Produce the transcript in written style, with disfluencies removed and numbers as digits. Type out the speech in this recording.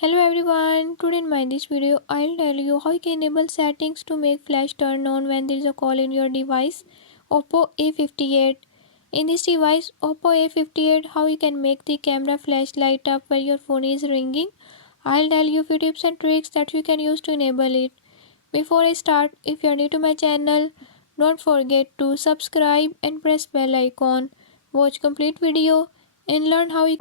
Hello everyone, today in this video I'll tell you how you can enable settings to make flash turn on when there is a call in your device Oppo A58. In this device Oppo A58, how you can make the camera flash light up while your phone is ringing. I'll tell you few tips and tricks that you can use to enable it. Before I start, if you are new to my channel, don't forget to subscribe and press bell icon. Watch complete video and learn how you